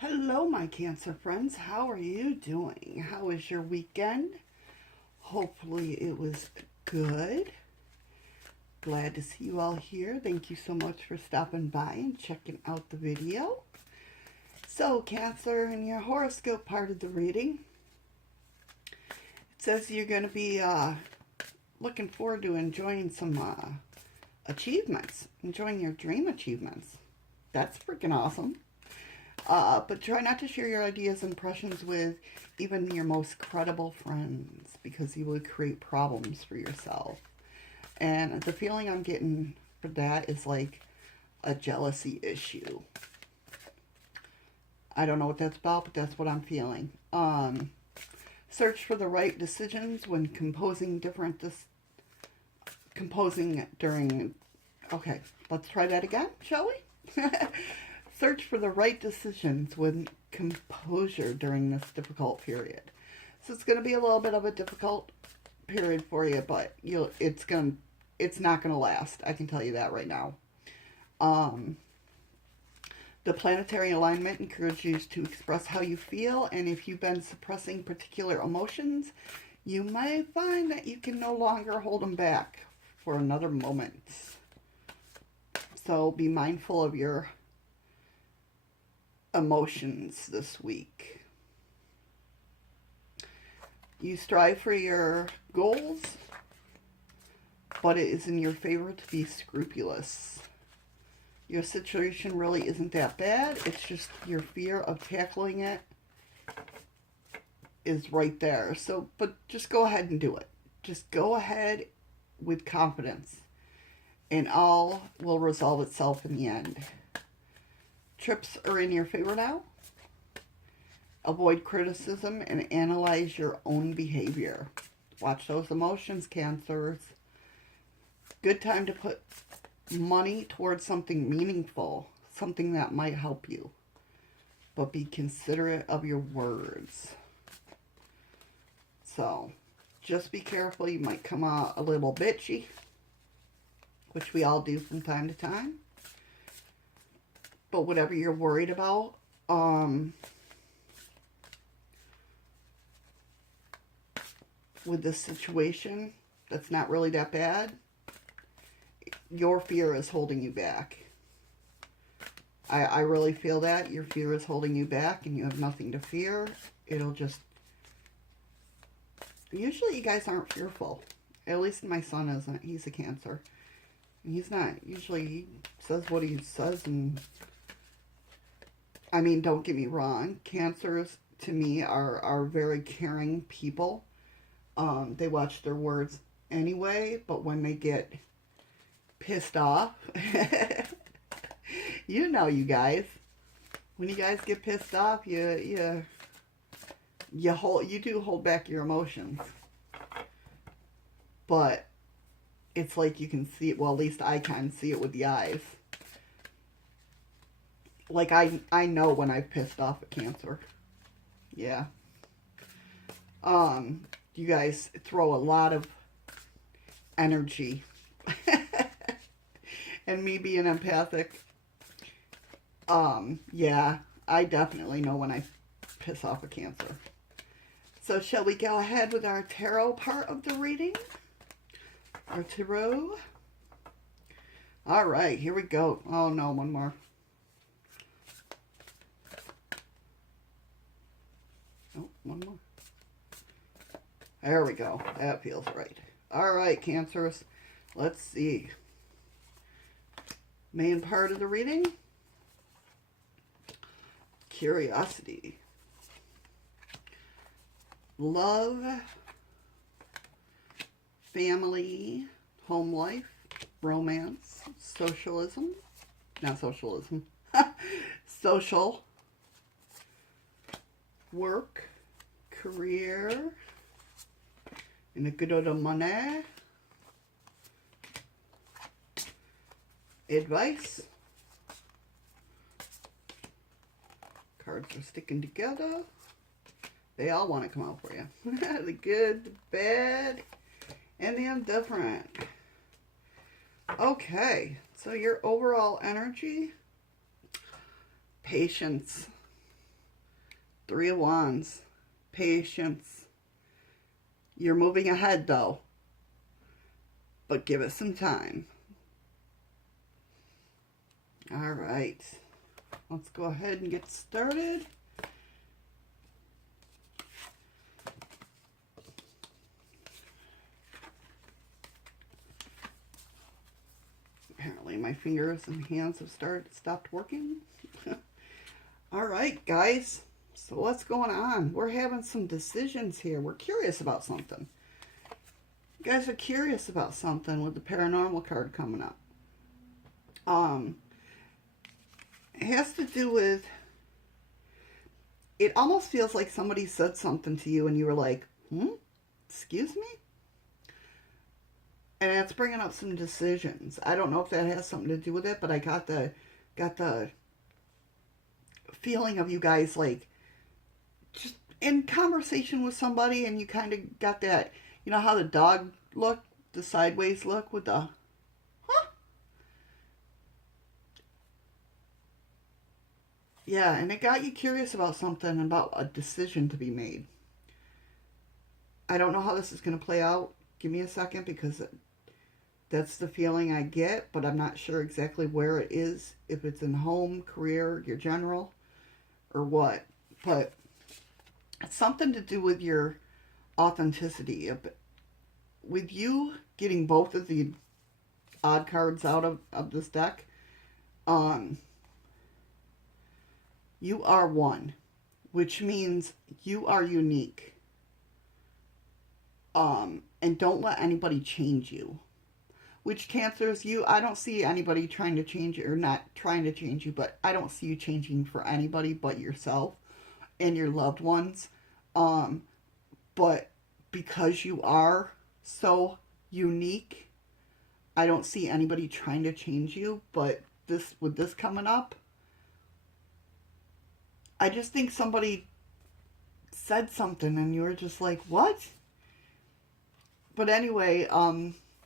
Hello, my Cancer friends. How are you doing? How was your weekend? Hopefully, it was good. Glad to see you all here. Thank you so much for stopping by and checking out the video. So, Cancer, in your horoscope part of the reading, it says you're going to be looking forward to enjoying some achievements, enjoying your dream achievements. That's freaking awesome. But try not to share your ideas and impressions with even your most credible friends because you will create problems for yourself. And the feeling I'm getting for that is like a jealousy issue. I don't know what that's about, but that's what I'm feeling. Search for the right decisions when composing composing during. Okay, let's try that again, shall we? Search for the right decisions with composure during this difficult period. So it's going to be a little bit of a difficult period for you, but it's not going to last. I can tell you that right now. The planetary alignment encourages you to express how you feel, and if you've been suppressing particular emotions, you might find that you can no longer hold them back for another moment. So be mindful of your emotions this week. You strive for your goals, but it is in your favor to be scrupulous. Your situation really isn't that bad. It's just your fear of tackling it is right there. So, but just go ahead and do it. Just go ahead with confidence, and all will resolve itself in the end. Trips are in your favor now. Avoid criticism and analyze your own behavior. Watch those emotions, Cancers. Good time to put money towards something meaningful, something that might help you. But be considerate of your words. So, just be careful. You might come out a little bitchy, which we all do from time to time. But whatever you're worried about, with this situation that's not really that bad, your fear is holding you back. I really feel that. Your fear is holding you back and you have nothing to fear. It'll just... Usually you guys aren't fearful. At least my son isn't. He's a Cancer. And he's not. Usually he says what he says, and... I mean, don't get me wrong. Cancers, to me, are very caring people. They watch their words anyway, but when they get pissed off, you know, you guys, when you guys get pissed off, you do hold back your emotions, but it's like you can see it. Well, at least I can see it with the eyes. Like, I know when I've pissed off a Cancer. Yeah. You guys throw a lot of energy. And me being empathic, yeah, I definitely know when I piss off a Cancer. So shall we go ahead with our tarot part of the reading? Our tarot. All right, here we go. Oh no, one more. Oh, one more. There we go. That feels right. All right, Cancers. Let's see. Main part of the reading. Curiosity. Love. Family. Home life. Romance. Socialism. Not socialism. Social. Work. Career. And a good bit of money. Advice. Cards are sticking together. They all want to come out for you. The good, the bad, and the indifferent. Okay, so your overall energy, patience. Three of Wands. Patience. You're moving ahead though. But give it some time. All right. Let's go ahead and get started. Apparently my fingers and hands have stopped working. All right, guys. So what's going on? We're having some decisions here. We're curious about something. You guys are curious about something with the paranormal card coming up. It has to do with, it almost feels like somebody said something to you and you were like, excuse me? And that's bringing up some decisions. I don't know if that has something to do with it, but I got the feeling of you guys like just in conversation with somebody, and you kind of got that, you know how the dog look, the sideways look with the, huh? Yeah, and it got you curious about something, about a decision to be made. I don't know how this is going to play out. Give me a second, because that's the feeling I get, but I'm not sure exactly where it is, if it's in home, career, your general, or what. But it's something to do with your authenticity. With you getting both of the odd cards out of this deck, you are one, which means you are unique. And don't let anybody change you. Which Cancers, I don't see anybody trying to change you, or not trying to change you, but I don't see you changing for anybody but yourself and your loved ones. But because you are so unique, I don't see anybody trying to change you. But with this coming up, I just think somebody said something and you were just like, what? But anyway,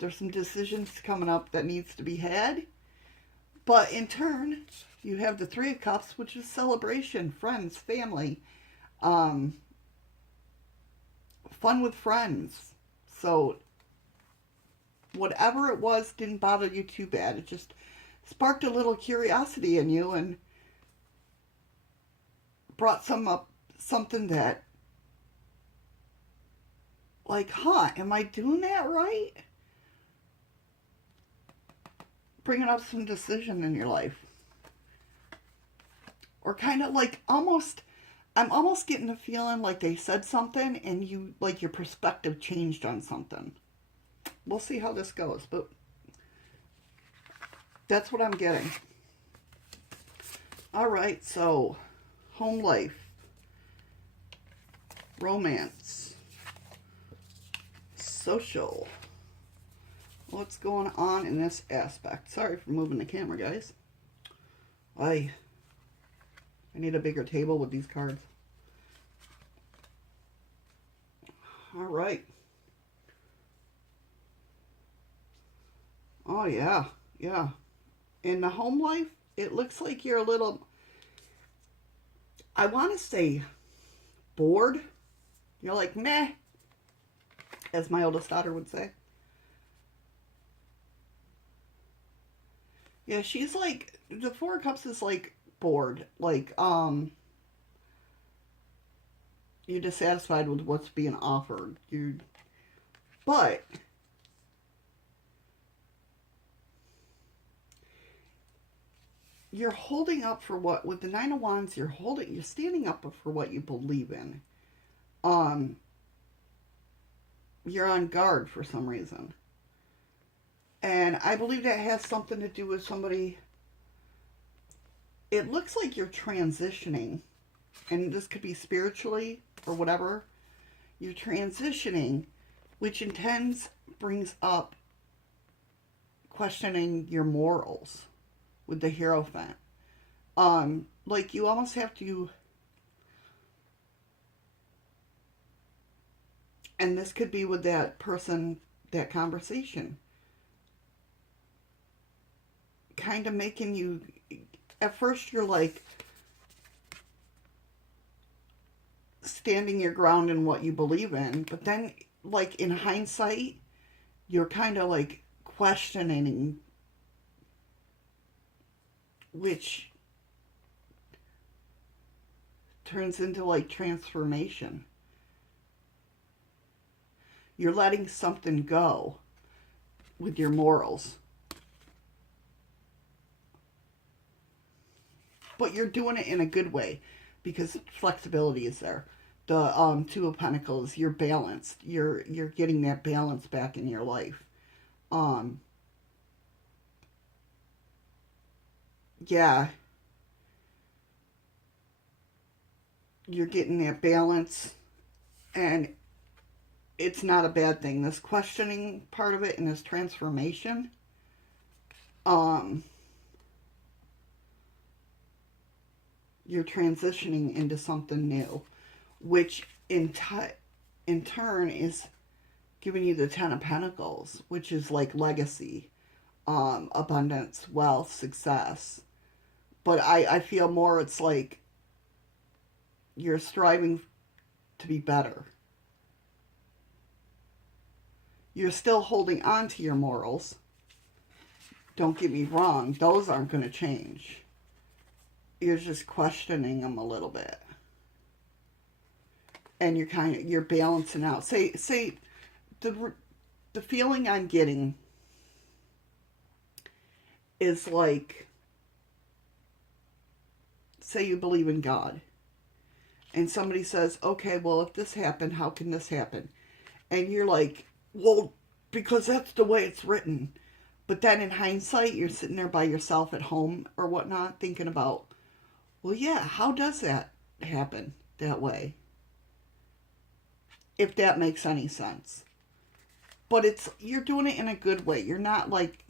there's some decisions coming up that needs to be had. But in turn, you have the Three of Cups, which is celebration, friends, family, fun with friends. So whatever it was didn't bother you too bad. It just sparked a little curiosity in you and brought something that, like, am I doing that right? Bringing up some decision in your life. Or kind of like I'm almost getting a feeling like they said something and you, like, your perspective changed on something. We'll see how this goes, but that's what I'm getting. All right, so home life, romance, social. What's going on in this aspect? Sorry for moving the camera, guys. I need a bigger table with these cards. All right. Oh, yeah. Yeah. In the home life, it looks like you're a little, I want to say, bored. You're like, meh, as my oldest daughter would say. Yeah, she's like, the Four of Cups is like bored. Like, you're dissatisfied with what's being offered. But you're holding up for what, with the Nine of Wands, you're standing up for what you believe in. You're on guard for some reason. And I believe that has something to do with somebody. It looks like you're transitioning. And this could be spiritually or whatever. You're transitioning, which brings up questioning your morals with the Hierophant. Like you almost have to, and this could be with that person, that conversation, kind of making you, at first you're like, standing your ground in what you believe in, but then, like, in hindsight, you're kind of like questioning, which turns into like transformation. You're letting something go with your morals, but you're doing it in a good way because flexibility is there. The Two of Pentacles, you're balanced. You're getting that balance back in your life. Yeah, you're getting that balance, and it's not a bad thing. This questioning part of it and this transformation, you're transitioning into something new, which in turn is giving you the Ten of Pentacles, which is like legacy, abundance, wealth, success. But I feel more it's like you're striving to be better. You're still holding on to your morals. Don't get me wrong, those aren't going to change. You're just questioning them a little bit. And you're balancing out. Say the feeling I'm getting is like, say you believe in God, and somebody says, okay, well, if this happened, how can this happen? And you're like, well, because that's the way it's written. But then in hindsight, you're sitting there by yourself at home or whatnot, thinking about, well, yeah, how does that happen that way? If that makes any sense. But you're doing it in a good way. You're not like,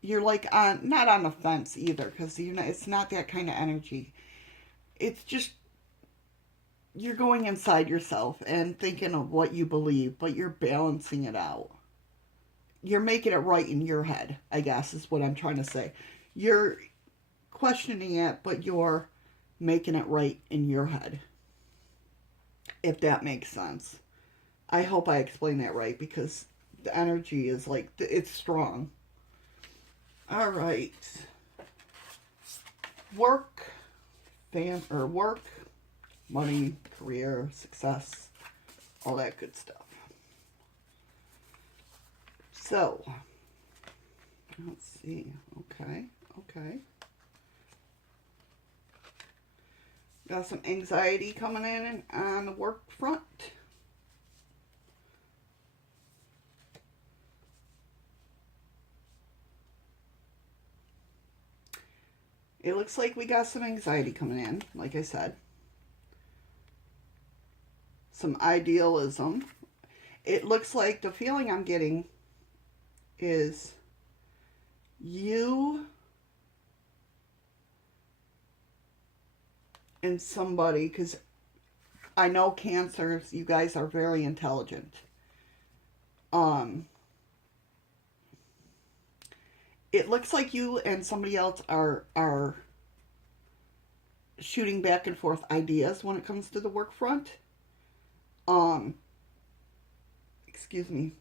you're like not on the fence either, because it's not that kind of energy. It's just, you're going inside yourself and thinking of what you believe, but you're balancing it out. You're making it right in your head, I guess, is what I'm trying to say. You're questioning it, but you're making it right in your head. If that makes sense. I hope I explained that right, because the energy is like, it's strong. All right. Work, money, career, success, all that good stuff. So, let's see. Okay. Got some anxiety coming in on the work front. It looks like we got some anxiety coming in, like I said. Some idealism. It looks like the feeling I'm getting is you and somebody, because I know Cancers, you guys are very intelligent. It looks like you and somebody else are shooting back and forth ideas when it comes to the work front. Excuse me.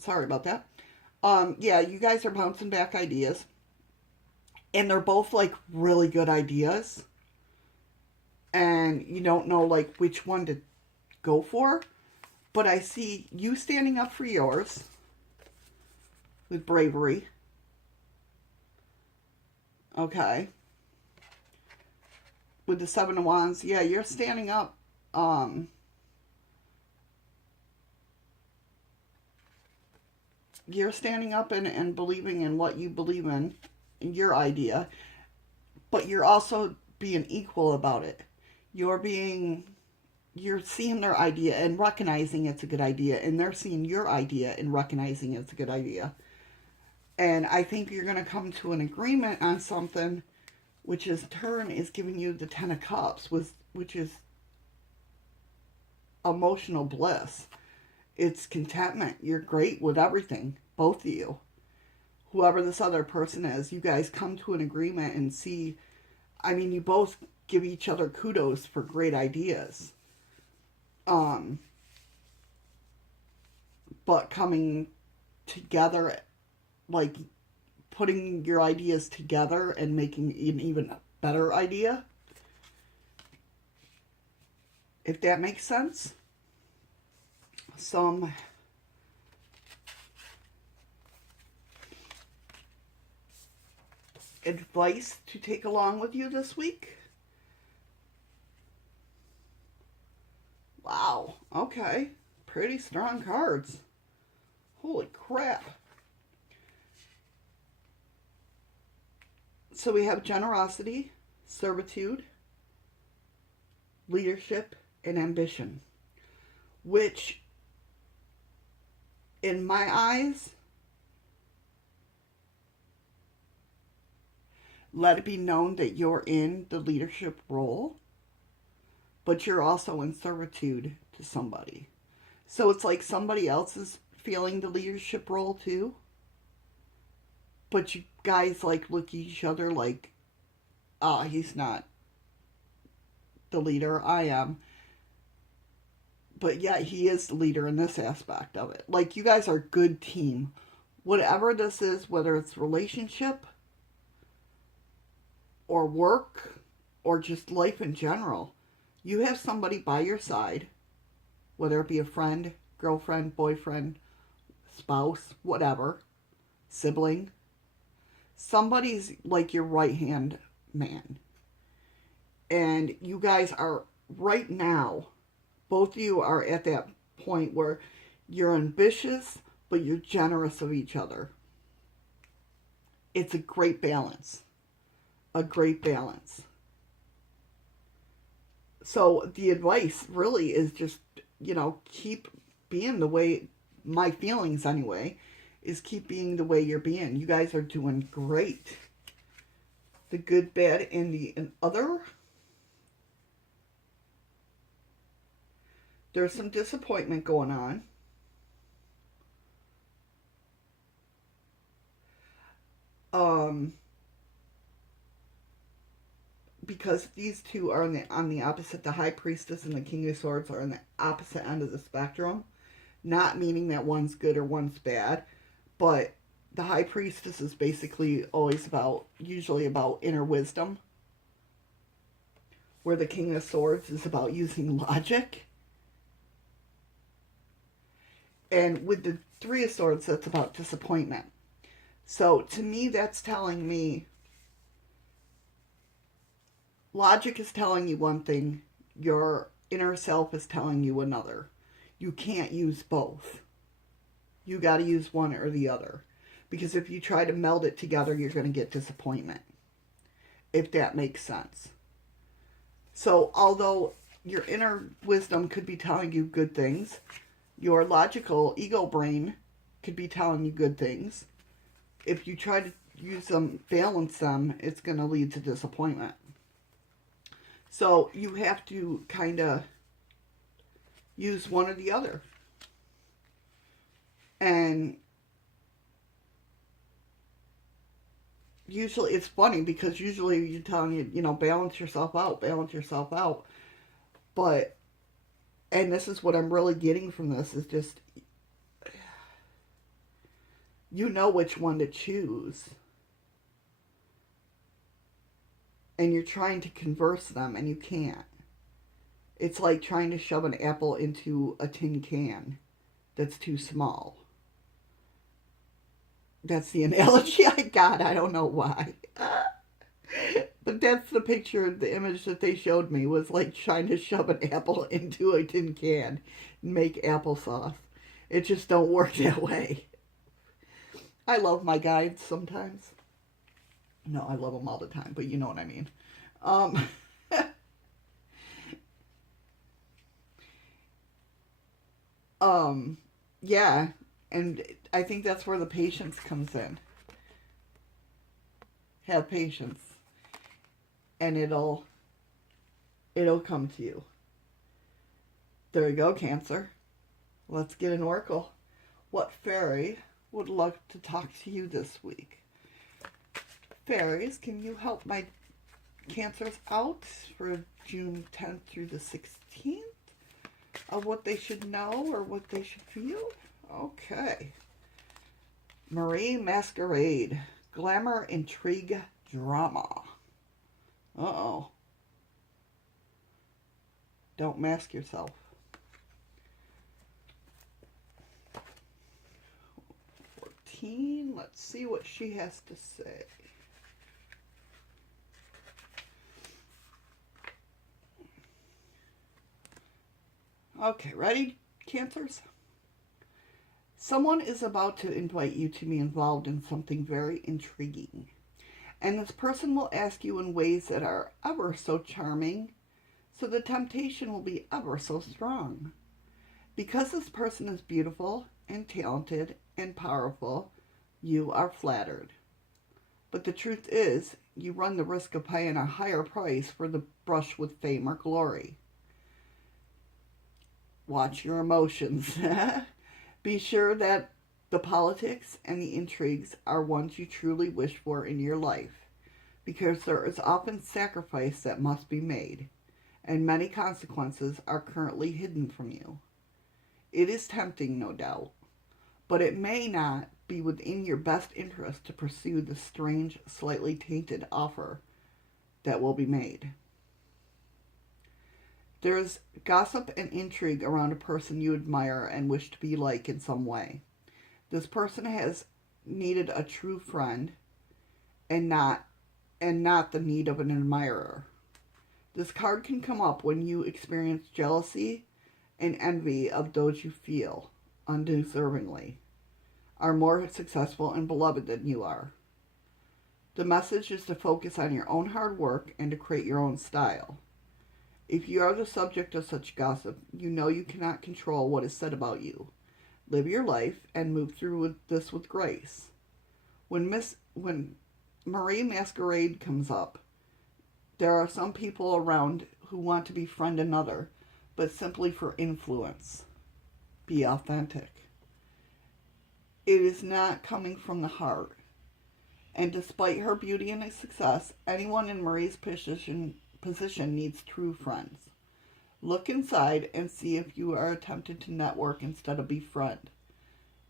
Sorry about that. Yeah, you guys are bouncing back ideas. And they're both like really good ideas. And you don't know like which one to go for. But I see you standing up for yours with bravery. Okay. With the Seven of Wands, yeah, you're standing up. You're standing up and believing in what you believe in your idea. But you're also being equal about it. You're seeing their idea and recognizing it's a good idea, and they're seeing your idea and recognizing it's a good idea. And I think you're going to come to an agreement on something, which in turn is giving you the Ten of Cups, which is emotional bliss. It's contentment. You're great with everything, both of you. Whoever this other person is, you guys come to an agreement and see, I mean, you both give each other kudos for great ideas. But coming together, like putting your ideas together and making an even better idea, if that makes sense. Some advice to take along with you this week. Wow, okay. Pretty strong cards. Holy crap. So we have generosity, servitude, leadership, and ambition, which in my eyes, let it be known that you're in the leadership role, but you're also in servitude to somebody. So it's like somebody else is feeling the leadership role too, but you guys like look at each other like, he's not the leader, I am. But yeah, he is the leader in this aspect of it. Like, you guys are a good team. Whatever this is, whether it's relationship or work or just life in general, you have somebody by your side, whether it be a friend, girlfriend, boyfriend, spouse, whatever, sibling. Somebody's like your right-hand man. And you guys are, right now, both of you are at that point where you're ambitious, but you're generous of each other. It's a great balance. A great balance. So the advice really is just, keep being the way, my feelings anyway, is keep being the way you're being. You guys are doing great. The good, bad, and the other. There's some disappointment going on. Because these two are on the opposite, the High Priestess and the King of Swords are on the opposite end of the spectrum. Not meaning that one's good or one's bad, but the High Priestess is basically usually about inner wisdom, where the King of Swords is about using logic. And with the Three of Swords, that's about disappointment. So to me, that's telling me logic is telling you one thing, your inner self is telling you another. You can't use both. You got to use one or the other. Because if you try to meld it together, you're going to get disappointment. If that makes sense. So although your inner wisdom could be telling you good things, your logical ego brain could be telling you good things. If you try to use them, balance them, it's going to lead to disappointment. So you have to kind of use one or the other. And usually, it's funny because usually you're telling you, balance yourself out. But, and this is what I'm really getting from this, is just, you know which one to choose. And you're trying to converse them, and you can't. It's like trying to shove an apple into a tin can that's too small. That's the analogy I got. I don't know why. But that's the picture, the image that they showed me was like trying to shove an apple into a tin can and make applesauce. It just don't work that way. I love my guides sometimes. No, I love them all the time, but you know what I mean. Yeah, and I think that's where the patience comes in. Have patience, and it'll come to you. There you go, Cancer. Let's get an oracle. What fairy would love to talk to you this week? Fairies, can you help my Cancers out for June 10th through the 16th of what they should know or what they should feel. Okay. Marie Masquerade. Glamour, intrigue, drama. Uh-oh. Don't mask yourself. 14. Let's see what she has to say. Okay, ready, Cancers? Someone is about to invite you to be involved in something very intriguing. And this person will ask you in ways that are ever so charming, so the temptation will be ever so strong. Because this person is beautiful and talented and powerful, you are flattered. But the truth is, you run the risk of paying a higher price for the brush with fame or glory. Watch your emotions. Be sure that the politics and the intrigues are ones you truly wish for in your life, because there is often sacrifice that must be made, and many consequences are currently hidden from you. It is tempting, no doubt, but it may not be within your best interest to pursue the strange, slightly tainted offer that will be made. There is gossip and intrigue around a person you admire and wish to be like in some way. This person has needed a true friend and not the need of an admirer. This card can come up when you experience jealousy and envy of those you feel, undeservingly, are more successful and beloved than you are. The message is to focus on your own hard work and to create your own style. If you are the subject of such gossip, you know you cannot control what is said about you. Live your life and move through this with grace. When Marie Masquerade comes up, there are some people around who want to befriend another, but simply for influence. Be authentic. It is not coming from the heart. And despite her beauty and success, anyone in Marie's position needs true friends. Look inside and see if you are attempting to network instead of befriend.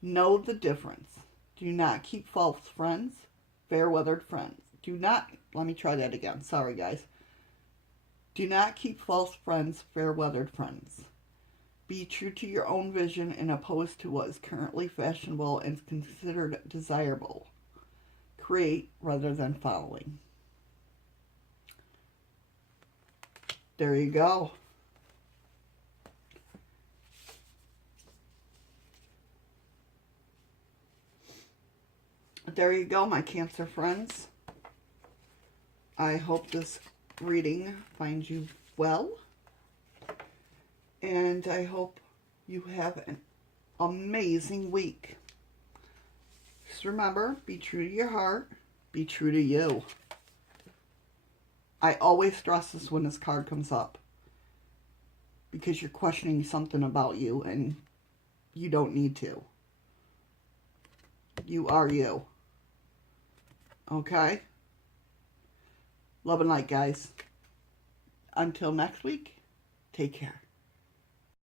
Know the difference. Do not keep false friends, fair-weathered friends. Let me try that again. Sorry, guys. Do not keep false friends, fair-weathered friends. Be true to your own vision and opposed to what is currently fashionable and considered desirable. Create rather than following. There you go. There you go, my Cancer friends. I hope this reading finds you well. And I hope you have an amazing week. Just remember, be true to your heart. Be true to you. I always stress this when this card comes up, because you're questioning something about you and you don't need to. You are you. Okay? Love and light, guys. Until next week, take care.